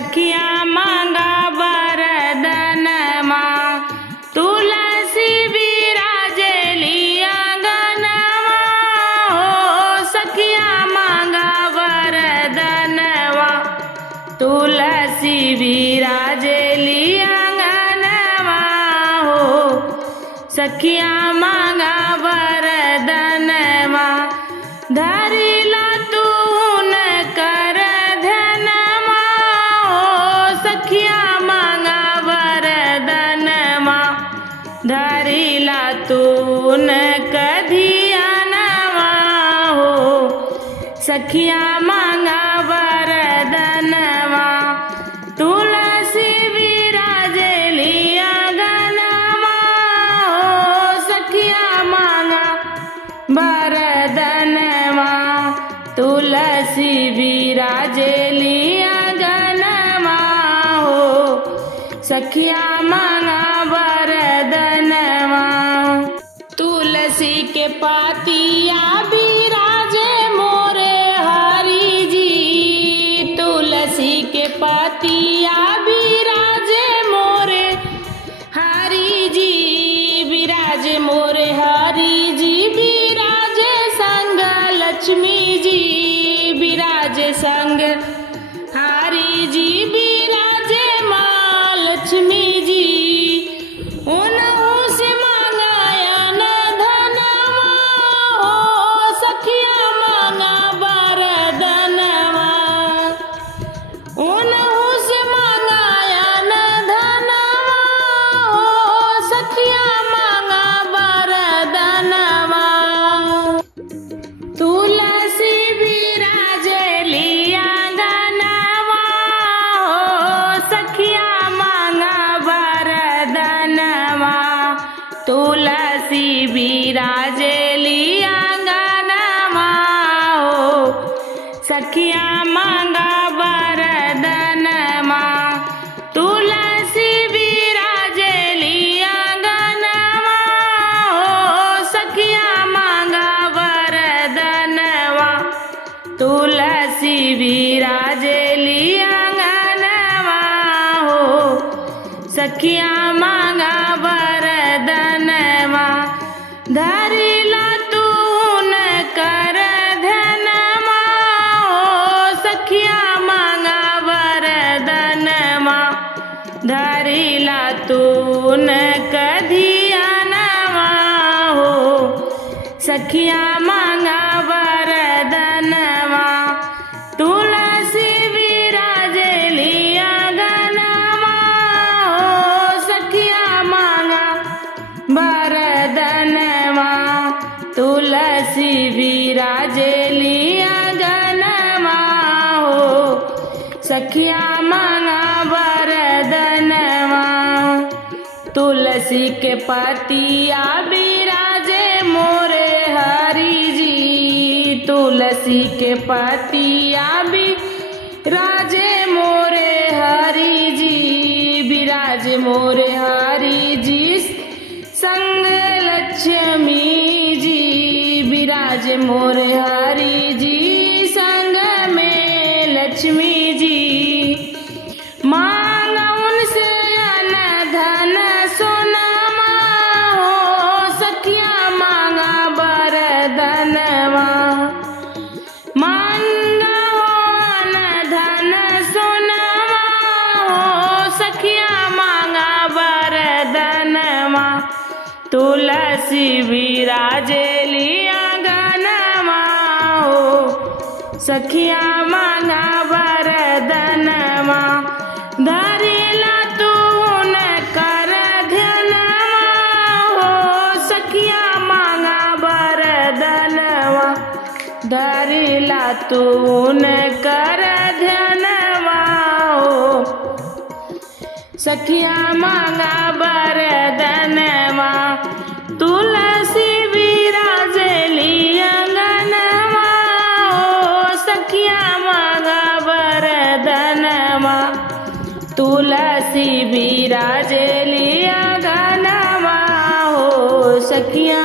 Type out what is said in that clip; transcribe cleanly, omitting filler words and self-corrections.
सखिया मांगा वरदनमा तुलसी विराजेली आंगनवा हो। सखिया मांगा वरदनवा तुलसी विराजेली आंगनवा हो। सखिया मांगा वरदनवा धरिला तू न कर धनमा हो। सखिया मांगा वरदनमा धरिला तू न कधियानवा हो। सखिया मांगा वरदनवा तुलसी विराजेली आंगनवा हो। सखिया मांगा वरदनवा तुलसी विराजेली आंगनवा हो। सखिया मांगा वरदनवा तुलसी के पातिया विराजे मोरे हरि जी। तुलसी के पातिया विराजे मोरे हरि जी। विराजे मोरे हरि जी विराजे संग लक्ष्मी जी। विराजे संग हरि जी विराजे माँ लक्ष्मी जी। उनहु से मांगायन धनवा हो। सखिया मांगा वरदनवा उनहु से मांगायन धनवा हो। सखिया मांगा वरदनवा तुलसी विराजेली आंगनवा हो। सखिया मांगा वरदनवा तुलसी विराजेली आंगनवा हो। सखिया मांगा वरदनवा तुलसी विराजेली आंगनवा हो। सखिया मांगा वरदनवा तुलसी विराजेली आंगनवा हो। सखिया मांगा वरदनवा धरिला तू न कर धनमा हो। सखिया मांगा वरदनवा धरिला तू न कधियानवा हो। सखिया मांगा वरदनवा तुलसी विराजेली आंगनवा हो। सखिया मांगा वरदनवा तुलसी विराजेली आंगनवा हो। सखिया मांगा वरदनवा तुलसी के पतिया विराजे मोरे हरि जी। तुलसी के पतिया विराजे मोरे हरि जी। विराजे मोरे हरि जी संग लक्ष्मी जी। विराजे मोरे हरि जी संग में लक्ष्मी जी। मांगा उनसे अन धन सोनमा हो। सखिया मांगा वरदनवा मांगा हो अन धन सोनमा हो। सखिया मांगा वरदनवा तुलसी विराजेली आंगनवा हो। सखिया मांगा वरदनवा धरिला तू न कर ध्यानवा हो। सखिया मांगा वरदनवा धरिला तू न कर ध्यानवा हो। सखिया मांगा वरदनवा तुलसी विराजेली आंगनवा हो। सखिया मांगा वरदनवा तुलसी विराजेली आंगनवा हो। सखिया